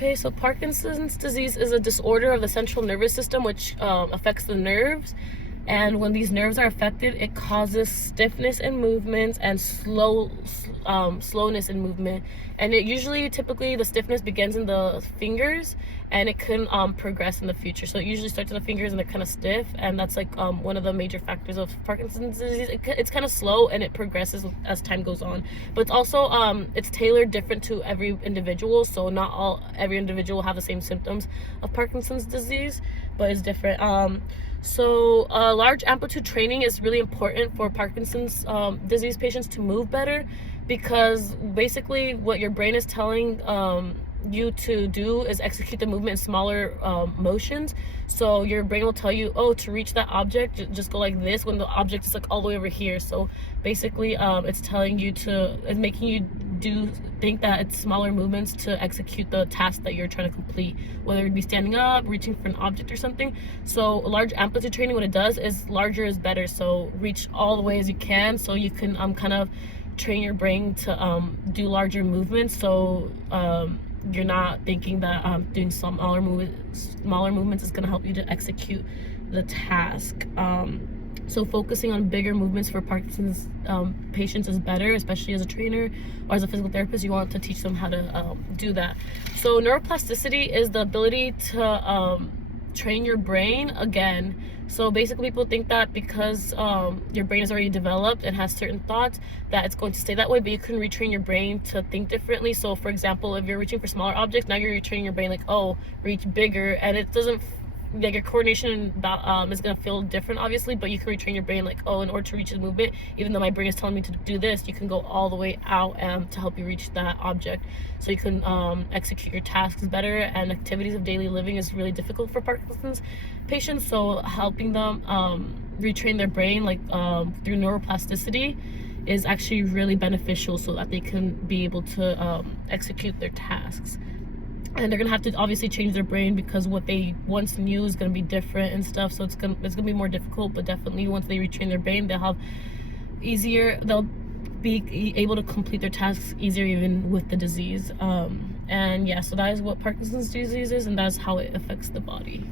Okay, so Parkinson's disease is a disorder of the central nervous system which affects the nerves. And when these nerves are affected, it causes stiffness in movements and slowness in movement. And it typically, the stiffness begins in the fingers, and it can progress in the future. So it usually starts in the fingers, and they're kind of stiff, and that's like one of the major factors of Parkinson's disease. It's kind of slow, and it progresses as time goes on. But it's also it's tailored different to every individual. So not every individual will have the same symptoms of Parkinson's disease, but it's different. So large amplitude training is really important for Parkinson's disease patients to move better, because basically what your brain is telling you to do is execute the movement in smaller motions. So your brain will tell you, oh, to reach that object, just go like this, when the object is like all the way over here. So basically it's making you think that it's smaller movements to execute the task that you're trying to complete, whether it be standing up, reaching for an object or something. So large amplitude training, what it does is larger is better. So reach all the way as you can, so you can kind of train your brain to do larger movements. So you're not thinking that doing smaller movements is going to help you to execute the task. So focusing on bigger movements for Parkinson's patients is better, especially as a trainer or as a physical therapist. You want to teach them how to do that. So neuroplasticity is the ability to train your brain again. So basically people think that because your brain is already developed and has certain thoughts, that it's going to stay that way, but you can retrain your brain to think differently. So for example, if you're reaching for smaller objects, now you're retraining your brain like, oh, reach bigger, and it doesn't, like, your coordination is going to feel different obviously, but you can retrain your brain like, oh, in order to reach the movement, even though my brain is telling me to do this, you can go all the way out to help you reach that object. So you can execute your tasks better, and activities of daily living is really difficult for Parkinson's patients. So helping them retrain their brain like through neuroplasticity is actually really beneficial, so that they can be able to execute their tasks. And they're gonna have to obviously change their brain, because what they once knew is gonna be different and stuff. So it's gonna be more difficult, but definitely once they retrain their brain, they'll be able to complete their tasks easier, even with the disease. And yeah, so that is what Parkinson's disease is, and that's how it affects the body.